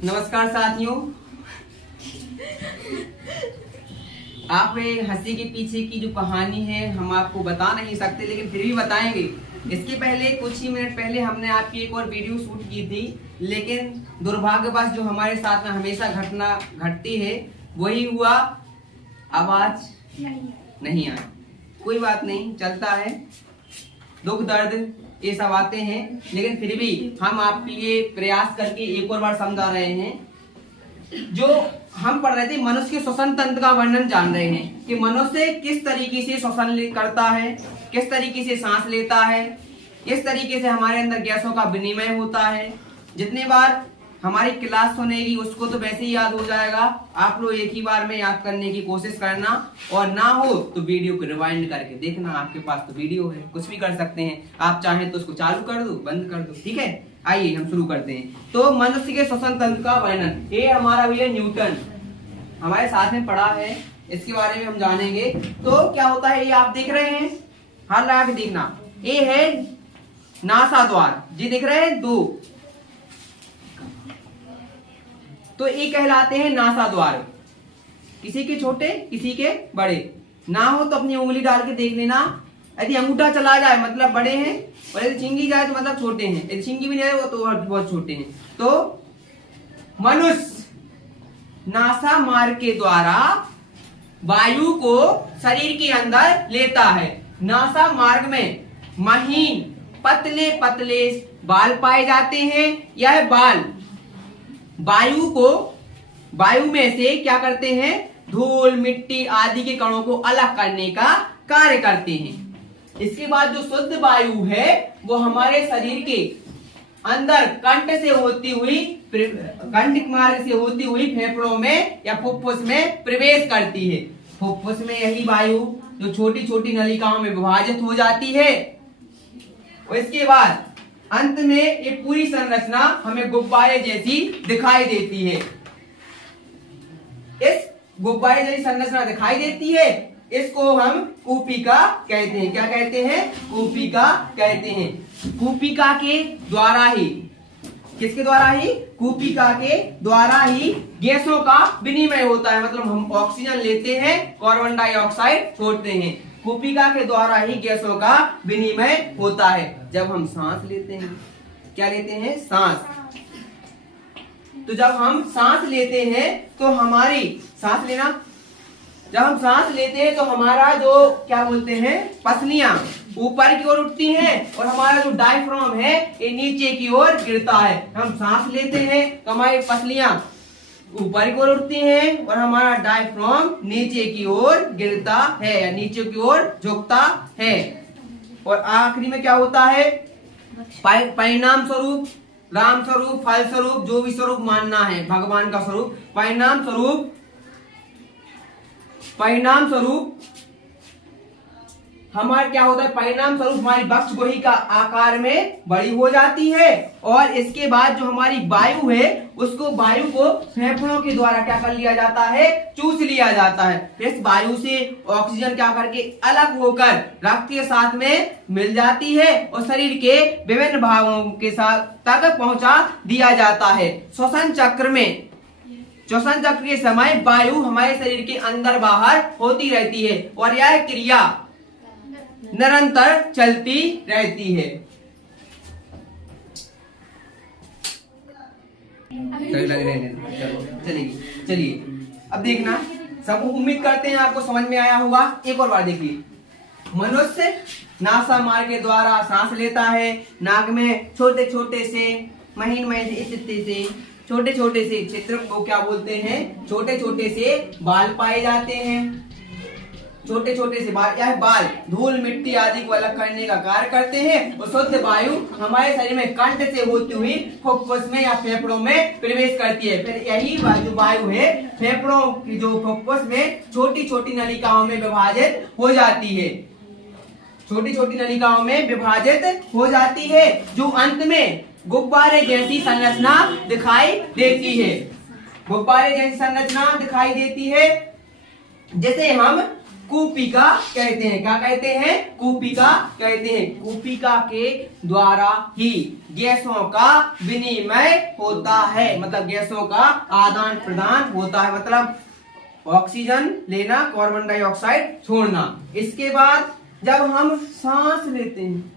नमस्कार साथियों। आप हंसी के पीछे की जो कहानी है हम आपको बता नहीं सकते, लेकिन फिर भी बताएंगे। इसके पहले कुछ ही मिनट पहले हमने आपकी एक और वीडियो शूट की थी, लेकिन दुर्भाग्यवश जो हमारे साथ में हमेशा घटना घटती है वही हुआ। आवाज नहीं आई, कोई बात नहीं, चलता है। दुख दर्द ये सब आते हैं, लेकिन फिर भी हम आपके लिए प्रयास करके एक और बार समझा रहे हैं। जो हम पढ़ रहे थे मनुष्य के श्वसन तंत्र का वर्णन जान रहे हैं कि मनुष्य किस तरीके से श्वसन करता है, किस तरीके से सांस लेता है, किस तरीके से हमारे अंदर गैसों का विनिमय होता है। जितने बार हमारी क्लास सुनेगी उसको तो वैसे ही याद हो जाएगा। आप लोग एक ही बार में याद करने की कोशिश करना, और ना हो तो वीडियो को रिवाइंड करके देखना। आपके पास तो वीडियो है, कुछ भी कर सकते हैं। आप चाहें तो उसको चालू कर दो, बंद कर दो, ठीक है। आइए हम शुरू करते हैं। तो मनुष्य के श्वसन तंत्र का वर्णन, ये हमारा भैया न्यूटन हमारे साथ में पढ़ा है, इसके बारे में हम जानेंगे। तो क्या होता है ये आप देख रहे हैं, हाथ लगा के देखना। ये है नासा द्वार, जी दिख रहे हैं दो, तो ये कहलाते हैं नासा द्वार। किसी के छोटे किसी के बड़े। ना हो तो अपनी उंगली डाल के देख लेना। यदि अंगूठा चला जाए मतलब बड़े हैं, और यदि चिंगी जाए तो मतलब छोटे हैं। यदि चिंगी भी नहीं आए तो बहुत छोटे हैं। तो मनुष्य नासा मार्ग के द्वारा वायु को शरीर के अंदर लेता है। नासा मार्ग में महीन पतले पतले बाल पाए जाते हैं। यह बाल वायु में से क्या करते हैं, धूल मिट्टी आदि के कणों को अलग करने का कार्य करते हैं। इसके बाद जो शुद्ध वायु है वो हमारे शरीर के अंदर कंठ मार्ग से होती हुई फेफड़ों में या फुफ्फुस में प्रवेश करती है। फुफ्फुस में यही वायु जो छोटी छोटी नलिकाओं में विभाजित हो जाती है। और इसके बाद अंत में ये पूरी संरचना हमें गुब्बारे जैसी दिखाई देती है। इस गुब्बारे जैसी संरचना दिखाई देती है, इसको हम कूपिका कहते हैं। क्या कहते हैं, कूपिका कहते हैं। कूपिका के द्वारा ही, किसके द्वारा ही, कूपिका के द्वारा ही गैसों का विनिमय होता है। मतलब हम ऑक्सीजन लेते हैं, कार्बन डाइऑक्साइड छोड़ते हैं। कूपिका के द्वारा ही गैसों का विनिमय होता है। जब हम सांस लेते हैं, क्या लेते हैं, सांस। तो जब हम सांस लेते हैं तो हमारी सांस लेना, जब हम सांस लेते हैं तो हमारा जो क्या बोलते हैं, पसलियां ऊपर की ओर उठती हैं, और हमारा जो डायफ्राम है ये नीचे की ओर गिरता है। हम सांस लेते हैं तो हमारी पसलियां ऊपर की ओर उठती हैं और हमारा डायफ्राम नीचे की ओर गिरता है या नीचे की ओर झुकता है। और आखिरी में क्या होता है, परिणाम स्वरूप, राम स्वरूप, फल स्वरूप, जो भी स्वरूप मानना है, भगवान का स्वरूप, परिणाम स्वरूप हमारा क्या होता है, परिणाम स्वरूप हमारी वक्ष गोही का आकार में बड़ी हो जाती है। और इसके बाद जो हमारी वायु है उसको, वायु को फेफड़ों के द्वारा क्या कर लिया जाता है, चूस लिया जाता है। फिर इस वायु से ऑक्सीजन क्या करके अलग होकर रक्त के साथ में मिल जाती है और शरीर के विभिन्न भागों के साथ तक पहुंचा दिया जाता है। श्वसन चक्र के समय वायु हमारे शरीर के अंदर बाहर होती रहती है और यह क्रिया निरंतर चलती रहती है। चलिए अब देखना, सब उम्मीद करते हैं आपको समझ में आया होगा। एक और बार देखिए, मनुष्य नासा मार्ग के द्वारा सांस लेता है। नाक में छोटे छोटे से महीन से छोटे छोटे से क्षेत्र को क्या बोलते हैं, छोटे छोटे से बाल पाए जाते हैं। छोटे छोटे से बाल, यह बाल धूल मिट्टी आदि को अलग करने का कार्य करते हैं। और शुद्ध वायु हमारे शरीर में कंठ से होती हुई फुफ्फुस में या फेफड़ों में प्रवेश करती है। फिर यही जो वायु है फेफड़ों की जो फुफ्फुस में छोटी छोटी नलिकाओं में विभाजित हो जाती है, छोटी छोटी नलिकाओं में विभाजित हो जाती है, जो अंत में गुब्बारे जैसी संरचना दिखाई देती है। गुब्बारे जैसी संरचना दिखाई देती है। जैसे हम कूपिका कहते हैं। क्या कहते हैं? कूपिका कहते हैं। कूपिका के द्वारा ही गैसों का विनिमय होता है, मतलब गैसों का आदान प्रदान होता है, मतलब ऑक्सीजन लेना, कार्बन डाइऑक्साइड छोड़ना। इसके बाद जब हम सांस लेते हैं,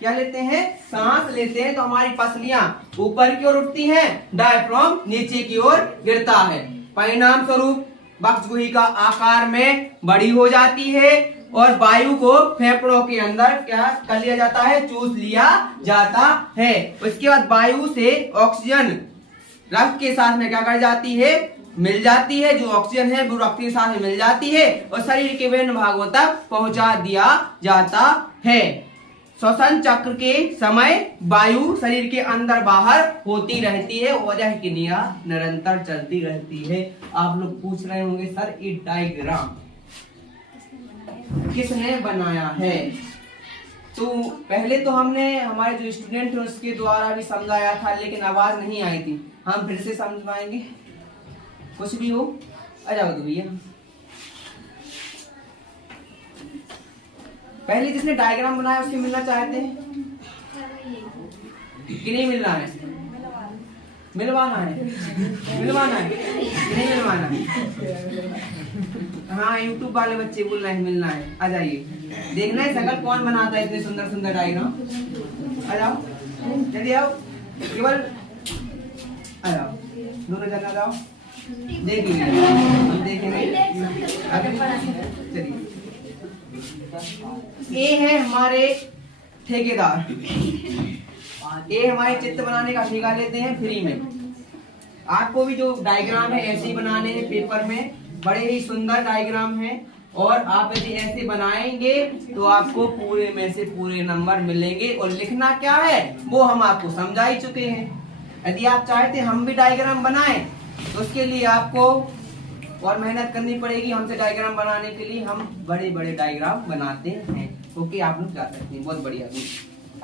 क्या लेते हैं? सांस लेते हैं, तो हमारी पसलियां ऊपर की ओर उठती हैं, डायफ्राम नीचे की ओर गिरता है। परिणाम स्वरूप वक्षगुहिका आकार में बड़ी हो जाती है और वायु को फेफड़ों के अंदर क्या कर लिया जाता है? चूस लिया जाता है। उसके बाद वायु से ऑक्सीजन रक्त के साथ में क्या कर जाती है? मिल जाती है। जो ऑक्सीजन है वो रक्त के साथ में मिल जाती है और शरीर के विभिन्न भागों तक पहुंचा दिया जाता है। श्वसन चक्र के समय वायु शरीर के अंदर बाहर होती रहती है और यह क्रिया निरंतर चलती रहती है। आप लोग पूछ रहे होंगे सर ये डायग्राम किसने बनाया है? तो पहले तो हमने हमारे जो स्टूडेंट थे उसके द्वारा भी समझाया था, लेकिन आवाज नहीं आई थी। हम फिर से समझवाएंगे, कुछ भी हो। आ जाओ तो भैया। पहले जिसने डायग्राम बनाया उससे मिलना चाहते हैं कि नहीं मिलना है? मिलवाना है, मिलवाना है कि नहीं मिलवाना है? हाँ, यूट्यूब वाले बच्चे बोल रहे हैं मिलना है। आ जाइए, देखना है सकल कौन बनाता है इतने सुंदर सुंदर डायग्राम। आ जाओ, जल्दी आओ, केवल आ जाओ, दोनों जन आ जाओ, देखेंगे हम, देखेंगे। चलिए, ये है हमारे ठेकेदार, ये हमारे चित्र बनाने का ठेका लेते हैं फ्री में। आपको भी जो डायग्राम है ऐसे ही बनाने हैं पेपर में, बड़े ही सुंदर डायग्राम है और आप यदि ऐसे बनाएंगे तो आपको पूरे में से पूरे नंबर मिलेंगे। और लिखना क्या है वो हम आपको समझा ही चुके हैं। यदि आप चाहते हम भी डायग्राम बनाएं तो उसके लिए आपको और मेहनत करनी पड़ेगी। हमसे डायग्राम बनाने के लिए हम बड़े बड़े डायग्राम बनाते हैं। ओके, आप लोग जा सकते हैं, बहुत बढ़िया।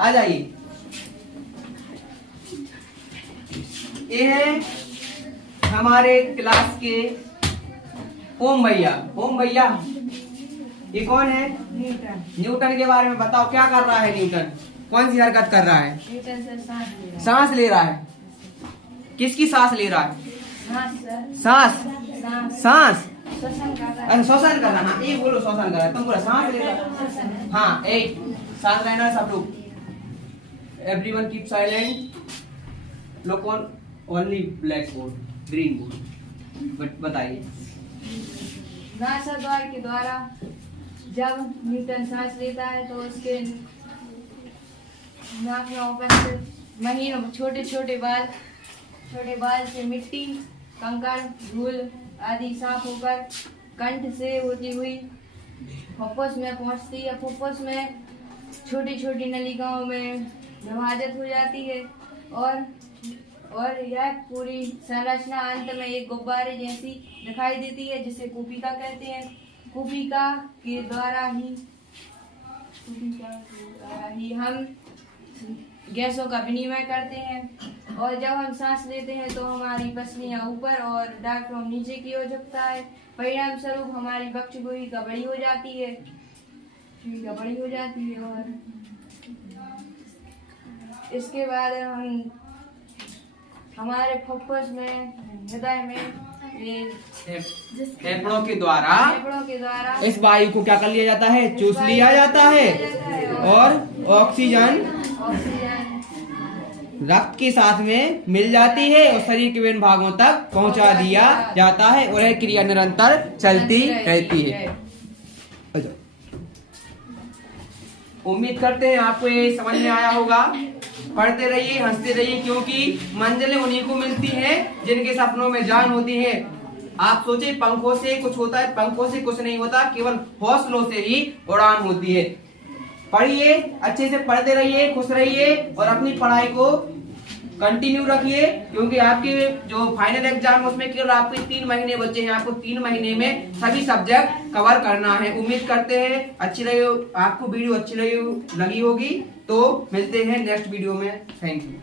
आ जाइए, ये है हमारे क्लास के ओम भैया। ओम भैया, ये कौन है? न्यूटन। न्यूटन के बारे में बताओ, क्या कर रहा है न्यूटन? कौन सी हरकत कर रहा है? सांस ले रहा है। किसकी सांस ले रहा है? सांस, सांस, श्वसन कर रहा है। एक बोलो श्वसन कर रहा है, तुम बोलो सांस ले रहा है। हाँ, एक सांस लेना है सब लोग। Everyone keep silent, look on only black board, green board. बताइए। नासाद्वार के द्वारा जब न्यूटन सांस लेता है तो उसके नाक में उपस्थित महीनों छोटे छोटे बाल से मिट्टी, कंकड़, धूल आदि साफ होकर कंठ से होती हुई फुफ्फुस में पहुंचती है। फुफ्फुस में छोटी छोटी नलिकाओं में विभाजित हो जाती है और यह पूरी संरचना अंत में एक गुब्बारे जैसी दिखाई देती है, जिसे कूपिका कहते हैं। कूपिका के द्वारा ही हम गैसों का विनिमय करते हैं और जब हम सांस लेते हैं तो हमारी पसलियां ऊपर और डायफ्राम नीचे की ओर झुकता है। परिणाम स्वरूप हमारी वक्षगुहिका बड़ी हो जाती है, और इसके बाद हम हमारे फुफ्फुस में, हृदय में फेफड़ों के द्वारा इस वायु को क्या कर लिया जाता है? चूस लिया जाता है और ऑक्सीजन रक्त के साथ में मिल जाती है और शरीर के विभिन्न भागों तक पहुंचा दिया जाता है और यह क्रिया निरंतर चलती रहती है। उम्मीद करते हैं आपको ये समझ में आया होगा। पढ़ते रहिए, हंसते रहिए, क्योंकि मंजिलें उन्हीं को मिलती हैं जिनके सपनों में जान होती है। आप सोचे पंखों से कुछ होता है? पंखों से कुछ नहीं होता, केवल हौसलों से ही उड़ान होती है। पढ़िए, अच्छे से पढ़ते रहिए, खुश रहिए और अपनी पढ़ाई को कंटिन्यू रखिए, क्योंकि आपके जो फाइनल एग्जाम उसमें केवल आपके 3 महीने बचे हैं। आपको 3 महीने में सभी सब्जेक्ट कवर करना है। उम्मीद करते हैं अच्छी लगी, आपको वीडियो अच्छी लगी होगी। तो मिलते हैं नेक्स्ट वीडियो में। Thank you.